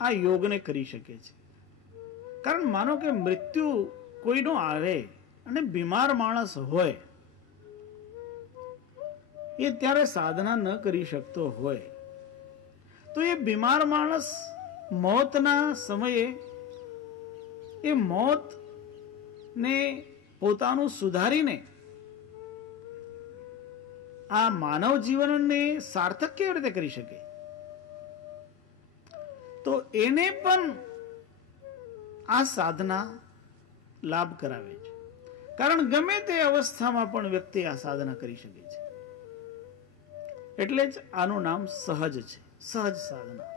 આ યોગને કરી શકે છે. કારણ માનો કે મૃત્યુ કોઈનો આવે અને બીમાર માણસ હોય, એ ત્યારે સાધના ન કરી શકતો હોય, તો એ બીમાર માણસ મોતના સમયે એ મોતને પોતાનું સુધારીને આ માનવ જીવનને સાર્થક કેવી રીતે કરી શકે? તો એને પણ આ સાધના લાભ કરાવે છે. કારણ ગમે તે અવસ્થામાં પણ વ્યક્તિ આ સાધના કરી શકે છે. એટલે જ આનું નામ સહજ છે, સહજ સાધના.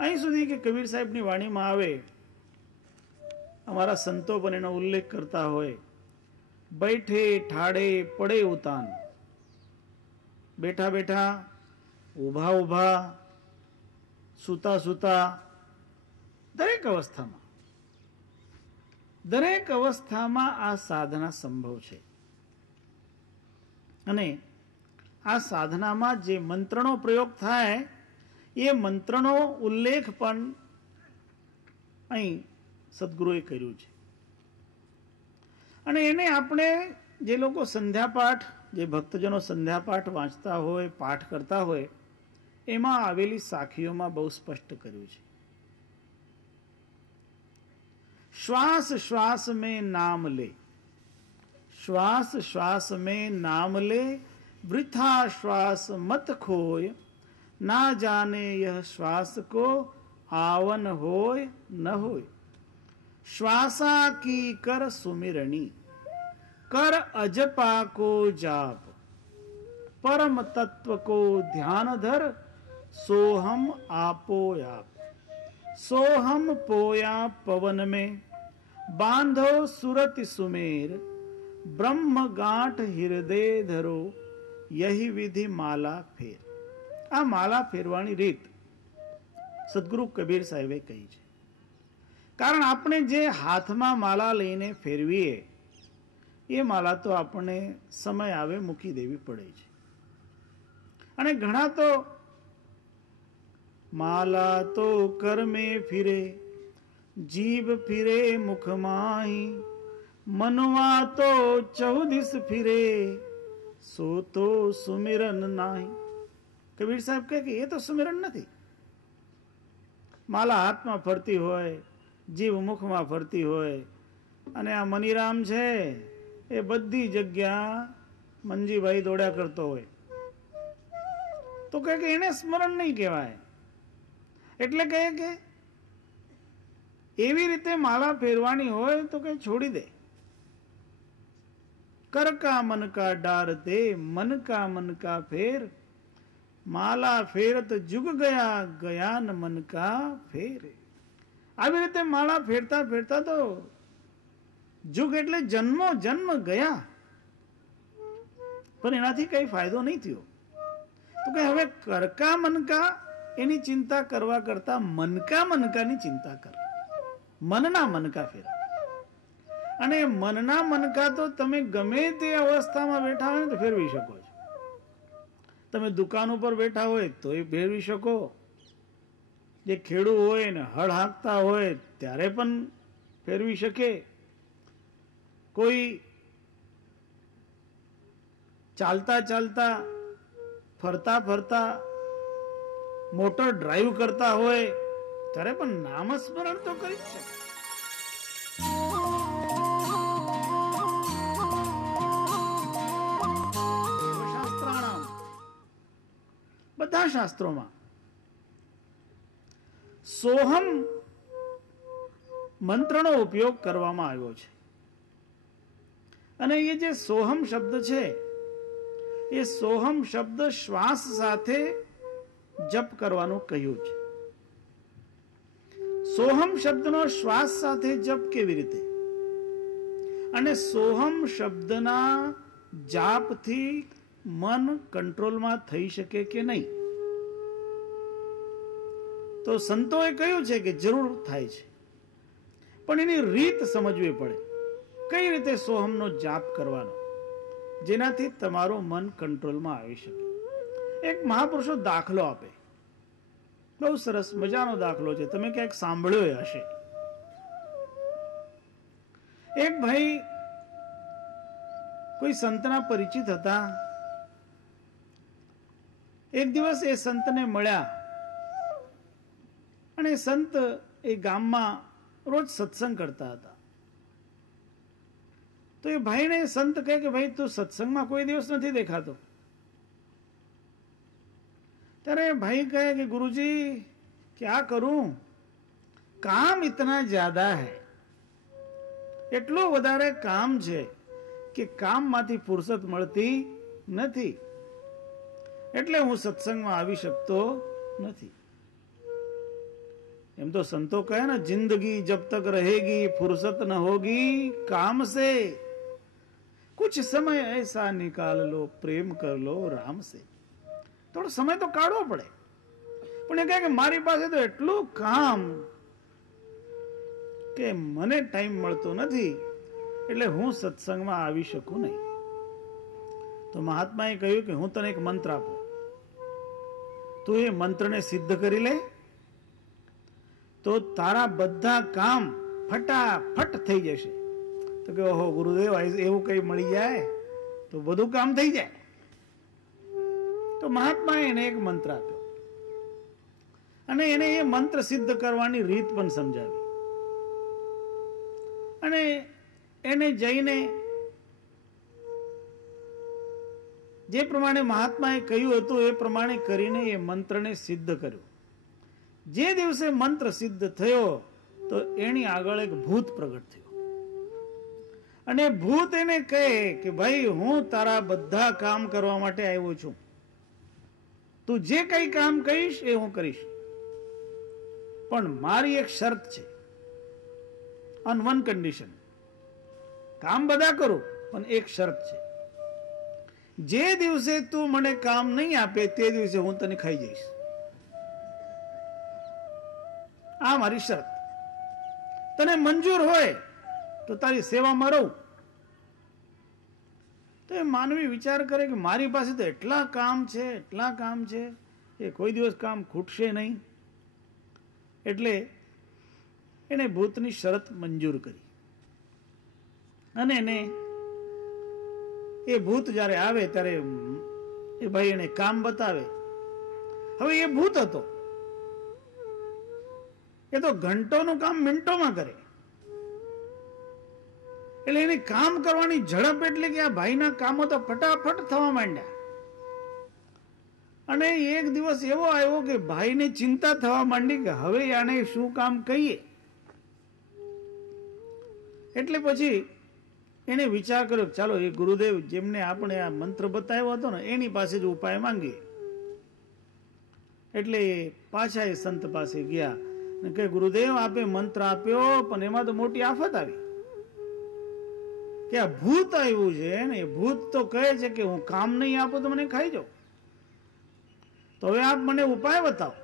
અહીં સુધી કે કબીર સાહેબની વાણીમાં આવે, અમારા સંતો પણ એનો ઉલ્લેખ કરતા હોય, બેઠે ઠાડે પડે ઉતાન, બેઠા બેઠા, ઊભા ઊભા, સૂતા સૂતા, દરેક અવસ્થામાં આ સાધના સંભવ છે. અને આ સાધનામાં જે મંત્રનો પ્રયોગ થાય, એ મંત્રનો ઉલ્લેખ પણ અહીં સદગુરુએ કર્યું છે. અને એને આપણે જે લોકો સંધ્યાપાઠ, જે ભક્તજનો સંધ્યાપાઠ વાંચતા હોય, પાઠ કરતા હોય, એમાં આવેલી સાખીઓમાં બહુ સ્પષ્ટ કર્યું છે. શ્વાસ શ્વાસ में नाम ले, श्वास श्वास में नाम ले, वृथा श्वास मत खोय, ना जाने यह श्वास को आवन होय न होय. श्वासा की कर सुमिरणी, कर अजपा को जाप, परम तत्व को ध्यान धर, सोहम आपो आप. सोहम पोया पवन में, बांधो सुरत सुमेर, ब्रह्म गांठ हृदय धरो, यही विधि माला फेर. આ માલા ફેરવાની રીત સદગુરુ કબીર સાહેબે કહી છે. કારણ આપણે જે હાથમાં માલા લઈને ફેરવીએ, એ માલા તો આપણને સમય આવે મૂકી દેવી પડે છે. અને ઘણા તો માલા તો કરમે ફિરે, જીભ ફિરે મુખ માહી, મનવા તો 14 ફિરે, સો તો સુમિરન નાહી. કબીર સાહેબ કહે કે એ તો સુમિરન નથી. માલા હાથમાં ફરતી હોય, જીભ મુખમાં ફરતી હોય, અને આ મનીરામ છે એ બધી જગ્યા મંજીભાઈ દોડ્યા કરતો હોય, તો કહે કે એને સ્મરણ નહીં કહેવાય. એટલે કહે કે એવી રીતે માલા ફેરવાની હોય તો કઈ છોડી દે. કર કા મન કા ડાર દે, મન કા મન કા ફેર, માલા ફેરત જુગ ગયા, ગયા ન મન કા ફેર. આવી રીતે માળા ફેરતા ફેરતા તો જુગ એટલે જન્મો જન્મ ગયા, પણ એનાથી કઈ ફાયદો નહીં થયો. તો કે હવે કરકા મનકા એની ચિંતા કરવા કરતા મનકા મનકાની ચિંતા કર. મનના મનકા ફેર. અને મનના મનકા તો તમે ગમે તે અવસ્થામાં બેઠા હોય ને તો ફેરવી શકો છો. તમે દુકાન ઉપર બેઠા હોય તો એ ફેરવી શકો. જે ખેડૂત હોય ને હળ હાંકતા હોય ત્યારે પણ ફેરવી શકે. કોઈ ચાલતા ચાલતા, ફરતા ફરતા, મોટર ડ્રાઈવ કરતા હોય ત્યારે પણ નામસ્મરણ તો કરી જ શકે. બધા શાસ્ત્રોમાં સોહમ મંત્રનો ઉપયોગ કરવામાં આવ્યો છે. અને એ જે સોહમ શબ્દ છે, એ સોહમ શબ્દ શ્વાસ સાથે જપ કરવાનું કહ્યું છે. સોહમ શબ્દનો શ્વાસ સાથે જપ કેવી રીતે? અને સોહમ શબ્દના જાપથી મન કંટ્રોલમાં થઈ શકે કે નહીં? તો સંતોએ કહ્યું છે કે જરૂર થાય છે, પણ એની રીત સમજવી પડે. કઈ રીતે સોહમનો જાપ કરવાનો જેનાથી તમારું મન કંટ્રોલમાં આવી શકે? એક મહાપુરુષો દાખલો આપે બહુ સરસ મજાનો દાખલો છે, તમે ક્યાંક સાંભળ્યો હશે. એક ભાઈ કોઈ સંતના પરિચિત હતા. એક દિવસ એ સંતને મળ્યા અને સંત એ ગામમાં રોજ સત્સંગ કરતા હતા. તો એ ભાઈને સંત કહે કે ભાઈ તું સત્સંગમાં કોઈ દિવસ નથી દેખાતો. ત્યારે ભાઈ કહે કે ગુરુજી ક્યા કરું, કામ ઇતના જ્યાદા હૈ, એટલું વધારે કામ છે કે કામમાંથી ફુરસત મળતી નથી, એટલે હું સત્સંગમાં આવી શકતો નથી. એમ તો સંતો કહે ને, જિંદગી જબ તક રહેગી ફુરસત ન હોગી કામ સે, કુછ સમય ऐसा निकाल लो प्रेम कर लो राम से. થોડો સમય તો કાઢવો પડે. પણ એ કહે કે મારી પાસે તો એટલું કામ કે મને ટાઈમ મળતો નથી, એટલે હું સત્સંગમાં આવી શકું નહીં. તો મહાત્માએ કહ્યું કે હું તને એક મંત્ર આપું, તું એ મંત્રને સિદ્ધ કરી લે તો તારા બધા કામ ફટાફટ થઈ જશે. તો કે ઓહો ગુરુદેવ, એવું કઈ મળી જાય તો બધું કામ થઈ જાય. તો મહાત્માએ એને એક મંત્ર આપ્યો અને એને એ મંત્ર સિદ્ધ કરવાની રીત પણ સમજાવી. અને એને જઈને જે પ્રમાણે મહાત્માએ કહ્યું હતું એ પ્રમાણે કરીને એ મંત્રને સિદ્ધ કર્યો. જે દિવસે મંત્ર સિદ્ધ થયો તો એની આગળ એક ભૂત પ્રગટ થયો અને ભૂત એને કહે કે ભાઈ હું તારા બધા કામ કરવા માટે આવ્યો છું, તું જે કઈ કામ કહીશ એ હું કરીશ, પણ મારી એક શરત છે, ઓન વન કન્ડિશન. કામ બધા કરું પણ એક શરત છે, જે દિવસે તું મને કામ નહીં આપે તે દિવસે હું તને ખાઈ જઈશ. આ મારી શરત. તને મંજૂર હોય તો તારી સેવામાં રહું. તો એ માનવી વિચાર કરે કે મારી પાસે તો એટલા કામ છે એ કોઈ દિવસ કામ ખૂટશે નહીં. એટલે એને ભૂતની શરત મંજૂર કરી અને એને એ ભૂત જ્યારે આવે ત્યારે એ ભાઈ એને કામ બતાવે. હવે એ ભૂત હતો, એ તો ઘંટોનું કામ મિનિટોમાં કરે. એટલે એની કામ કરવાની ઝડપ એટલે કે આ ભાઈના કામો તો ફટાફટ થવા માંડ્યા. અને એક દિવસ એવો આવ્યો કે ભાઈને ચિંતા થવા માંડી કે હવે આને શું કામ કહીએ. એટલે પછી એને વિચાર કર્યો, ચાલો એ ગુરુદેવ જેમને આપણે આ મંત્ર બતાવ્યો હતો ને એની પાસે જ ઉપાય માંગીએ. એટલે પાછા એ સંત પાસે ગયા અને કે ગુરુદેવ આપે મંત્ર આપ્યો પણ એમાં તો મોટી આફત આવી કે આ ભૂત આવ્યું છે ને એ ભૂત તો કહે છે કે હું કામ નહીં આપું તો મને ખાઈ જાઉં, તો હવે આપ મને ઉપાય બતાવો.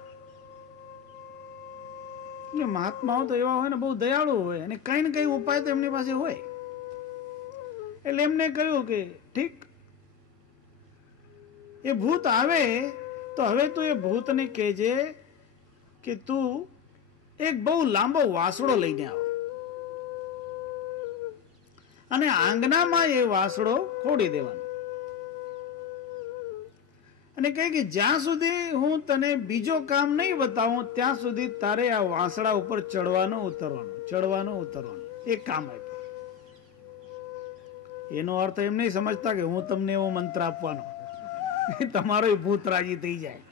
એટલે મહાત્માઓ તો એવા હોય ને, બહુ દયાળુ હોય અને કઈ ને કઈ ઉપાય તો એમની પાસે હોય. એટલે એમને કહ્યું કે ઠીક, એ ભૂત આવે તો હવે તું એ ભૂતને કહેજે કે તું એક બહુ લાંબો વાસડો લઈને આવો અને આંગણામાં એ વાસડો ખોડી દેવાનો અને કહે કે જ્યાં સુધી હું તને બીજો કામ નહીં બતાવું ત્યાં સુધી તારે આ વાસડા ઉપર ચડવાનું ઉતરવાનું એ કામ આપ્યું. એનો અર્થ એમ નહીં સમજતા કે હું તમને એવો મંત્ર આપવાનો તમારો ભૂત રાજી થઈ જાય.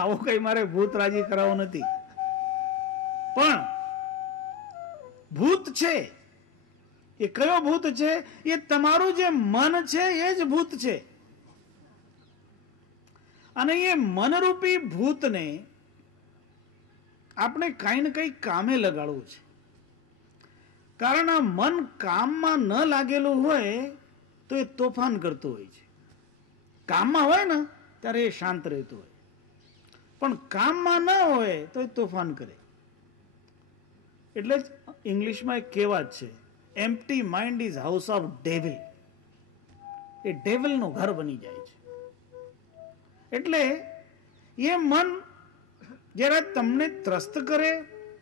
આવો કઈ મારે ભૂત રાજી કરાવવો નથી. પણ ભૂત છે એ કયો ભૂત છે? એ તમારું જે મન છે એ જ ભૂત છે. અને એ મનરૂપી ભૂતને આપણે કઈ ને કઈ કામે લગાડવું છે. કારણ આ મન કામમાં ન લાગેલું હોય તો એ તોફાન કરતું હોય છે. કામમાં હોય ને ત્યારે એ શાંત રહેતું હોય, પણ કામમાં ન હોય તો એ તોફાન કરે. એટલે જ ઇંગ્લિશમાં એક કહેવત છે, empty mind is house of devil. એ ડેવિલનું ઘર બની જાય છે. એટલે એ મન જ્યારે તમને ત્રસ્ત કરે,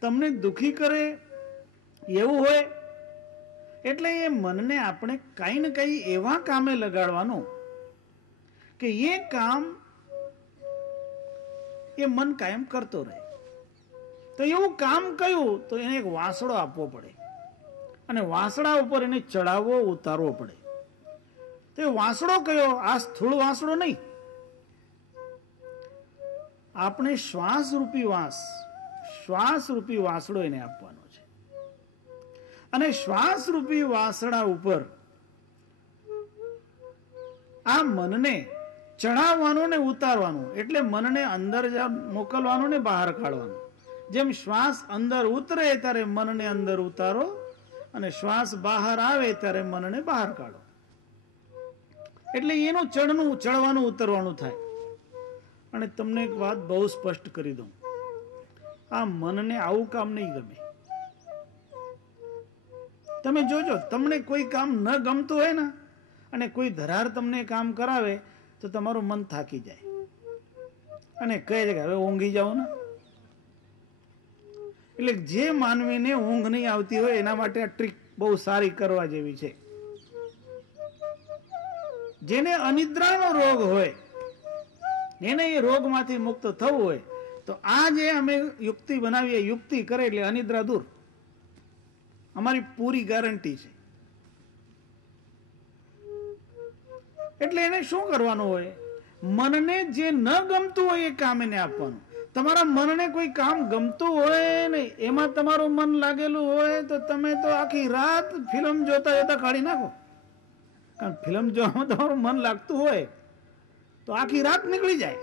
તમને દુખી કરે એવું હોય, એટલે એ મનને આપણે કઈ ને કઈ એવા કામે લગાડવાનું કે એ કામ એ મન કાયમ કરતો રહે. તો એવું કામ કયું? તો એને એક વાંસળો આપવો પડે અને વાંસળા ઉપર એને ચડાવવો ઉતારવો પડે. તો એ વાંસળો કયો? આ સ્થૂળ વાંસળો નહીં. આપણે શ્વાસ રૂપી વાંસળો એને આપવાનો છે. અને શ્વાસ રૂપી વાંસળા ઉપર આ મનને ચડાવવાનું ને ઉતારવાનું, એટલે મનને અંદર મોકલવાનું ને બહાર કાઢવાનું. જેમ શ્વાસ અંદર ઉતરે ત્યારે મનને અંદર ઉતારો અને શ્વાસ બહાર આવે ત્યારે મનને બહાર કાઢો. એટલે એનું ચડવાનું ઉતરવાનું થાય. અને તમને એક વાત બહુ સ્પષ્ટ કરી દઉં, આ મનને આવું કામ નહીં ગમે. તમે જોજો, તમને કોઈ કામ ન ગમતું હોય ને અને કોઈ ધરાર તમને કામ કરાવે તો તમારું મન થાકી જાય અને કહે છે કે હવે ઊંઘી જાઓ ને. એટલે જે માનવીને ઊંઘ નહીં આવતી હોય એના માટે આ ટ્રીક બહુ સારી કરવા જેવી છે. જેને અનિદ્રાનો રોગ હોય, એને એ રોગમાંથી મુક્ત થવું હોય તો આ જે અમે યુક્તિ બનાવીએ, યુક્તિ કરે એટલે અનિદ્રા દૂર. અમારી પૂરી ગેરંટી છે. એટલે એને શું કરવાનું હોય? મનને જે ન ગમતું હોય એ કામ એને આપવાનું. તમારા મનને કોઈ કામ ગમતું હોય ને એમાં તમારું મન લાગેલું હોય તો તમે તો આખી રાત ફિલ્મ જોતા જોતા કાઢી નાખો. કારણ ફિલ્મ જોવામાં તમારું મન લાગતું હોય તો આખી રાત નીકળી જાય.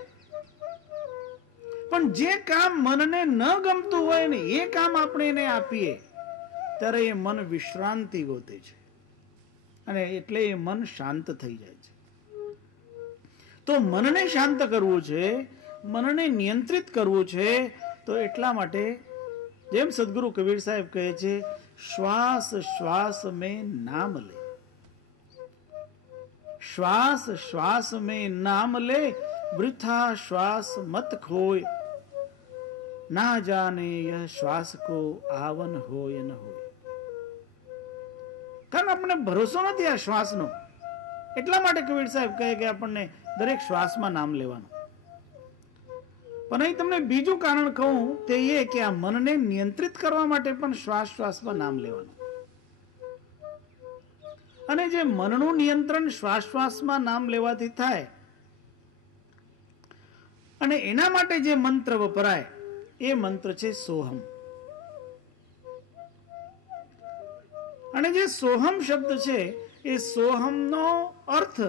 પણ જે કામ મનને ન ગમતું હોય ને એ કામ આપણે એને આપીએ ત્યારે એ મન વિશ્રાંતિ ગોતે છે અને એટલે એ મન શાંત થઈ જાય છે. તો મનને શાંત કરવું છે, મનને નિયંત્રિત કરવું છે, તો એટલા માટે જેમ સદગુરુ કબીર સાહેબ કહે છે, શ્વાસ શ્વાસ મેં નામ લે, શ્વાસ શ્વાસ મેં નામ લે, વૃથા શ્વાસ મત ખોય, ના જાને યહ શ્વાસ કો આવન હોય ન હોય. કારણ આપણને ભરોસો નથી આ શ્વાસનો. એટલા માટે કબીર સાહેબ કહે કે આપણને દરેક શ્વાસમાં નામ લેવાનું. પણ અહીં તમને બીજું કારણ કહું તે એ કે આ મનને નિયંત્રિત કરવા માટે પણ શ્વાસમાં નામ લેવાનું. અને જે મનનું નિયંત્રણ શ્વાસમાં નામ લેવાથી થાય અને એના માટે જે મંત્ર વપરાય એ મંત્ર છે સોહમ. અને જે સોહમ શબ્દ છે એ સોહમનો અર્થ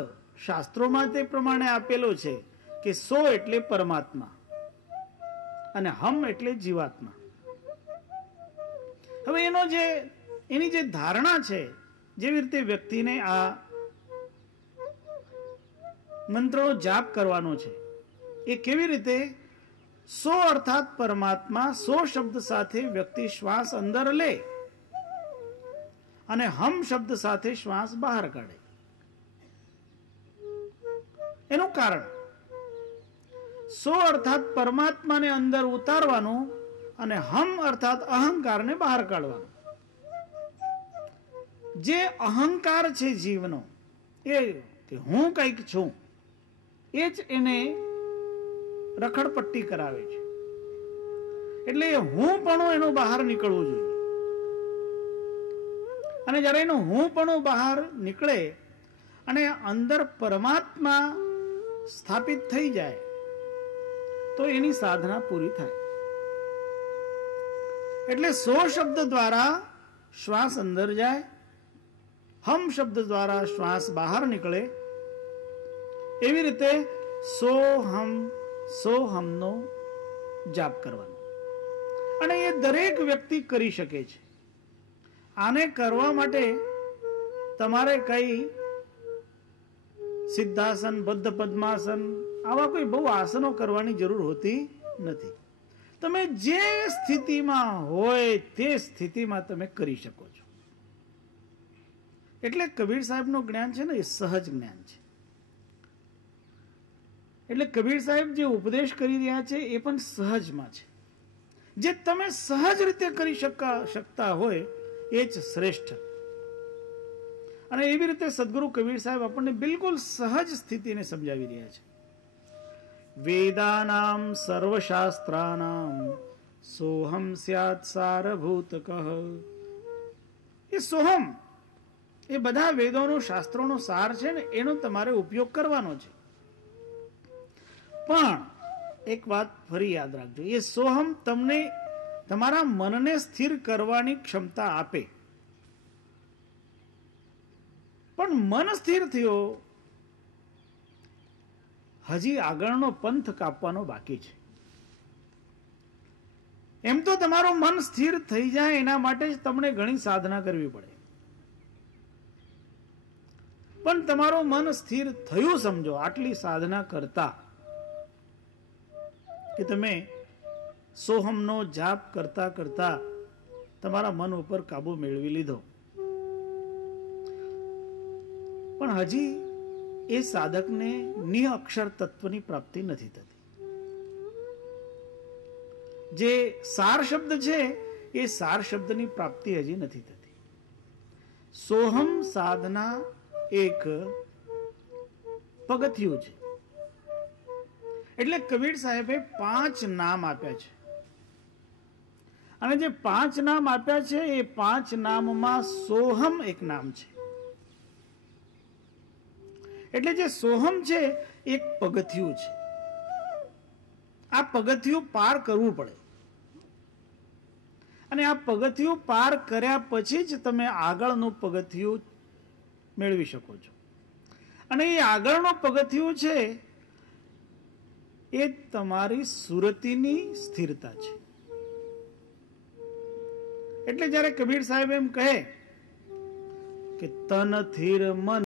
શાસ્ત્રોમાં તે પ્રમાણે આપેલો છે કે સો એટલે પરમાત્મા અને હમ એટલે જીવાત્મા. હવે એની જે ધારણા છે, જેવી રીતે વ્યક્તિને આ મંત્રનો જાપ કરવાનો છે એ કેવી રીતે? સો અર્થાત પરમાત્મા, સો શબ્દ સાથે વ્યક્તિ શ્વાસ અંદર લે અને હમ શબ્દ સાથે શ્વાસ બહાર કાઢે. એનું કારણ સો અર્થાત પરમાત્માને અંદર ઉતારવાનું અને હમ અર્થાત અહંકારને બહાર કાઢવાનું. જે અહંકાર છે જીવનો, એ હું કંઈક છું, એ જ એને રખડપટ્ટી કરાવે છે. એટલે હું પણ એનું બહાર નીકળવું જોઈએ. અને જ્યારે એનું હું પણ બહાર નીકળે અને અંદર પરમાત્મા સ્થાપિત થઈ જાય તો એની સાધના પૂરી થાય. એટલે સો શબ્દ દ્વારા શ્વાસ અંદર જાય, હમ શબ્દ દ્વારા શ્વાસ બહાર નીકળે. એવી રીતે સોહમનો જાપ કરવાનો. અને એ દરેક વ્યક્તિ કરી શકે છે. આને કરવા માટે તમારે કઈ સિદ્ધાસન, બદ્ધ પદ્માસન આવા કોઈ બહુ આસનો કરવાની જરૂર હોતી નથી. તમે જે સ્થિતિમાં હોય તે સ્થિતિમાં તમે કરી શકો છો. એટલે કબીર સાહેબનું જ્ઞાન છે ને એ સહજ જ્ઞાન છે. એટલે કબીર સાહેબ જે ઉપદેશ કરી રહ્યા છે એ પણ સહજમાં છે. જે તમે સહજ રીતે કરી શકતા હોય એ જ શ્રેષ્ઠ. અને એવી રીતે સદગુરુ કબીર સાહેબ આપણને બિલકુલ સહજ સ્થિતિને સમજાવી રહ્યા છે. વેદાનામ સર્વશાસ્ત્રાનામ સોહમ સ્યાત સારભૂતકઃ. એ સોહમ એ બધા વેદોનો શાસ્ત્રોનો સાર છે ને, એનો તમારે ઉપયોગ કરવાનો છે. પણ એક વાત ફરી યાદ રાખજો, એ સોહમ તમને તમારા મનને સ્થિર કરવાની ક્ષમતા આપે. પણ મન સ્થિર થયો, હજી આગળનો પંથ કાપવાનો બાકી છે. એમ તો તમારું મન સ્થિર થઈ જાય એના માટે જ તમને ઘણી સાધના કરવી પડે. પણ તમારું મન સ્થિર થયું સમજો આટલી સાધના કરતા, કે તમે સોહમનો જાપ કરતા કરતા તમારા મન ઉપર કાબુ મેળવી લીધો, પણ હજી એ સાધકને નિઅક્ષર તત્વની પ્રાપ્તિ નથી થતી. જે સાર શબ્દ છે એ સાર શબ્દની પ્રાપ્તિ હજી નથી થતી. સોહમ સાધના એક પગથિયું છે. એટલે કબીર સાહેબે 5 નામ આપ્યા છે. અને જે 5 નામ આપ્યા છે એ 5 નામમાં સોહમ એક નામ છે. એટલે જે સોહમ છે એક પગથિયું છે. આ પગથિયું પાર કરવું પડે. અને આ પગથિયું પાર કર્યા પછી જ તમે આગળનું પગથિયું મેળવી શકો છો. અને એ આગળનું પગથિયું છે એ તમારી સુરતીની સ્થિરતા છે. એટલે જ્યારે કબીર સાહેબ એમ કહે કે તન થીર મન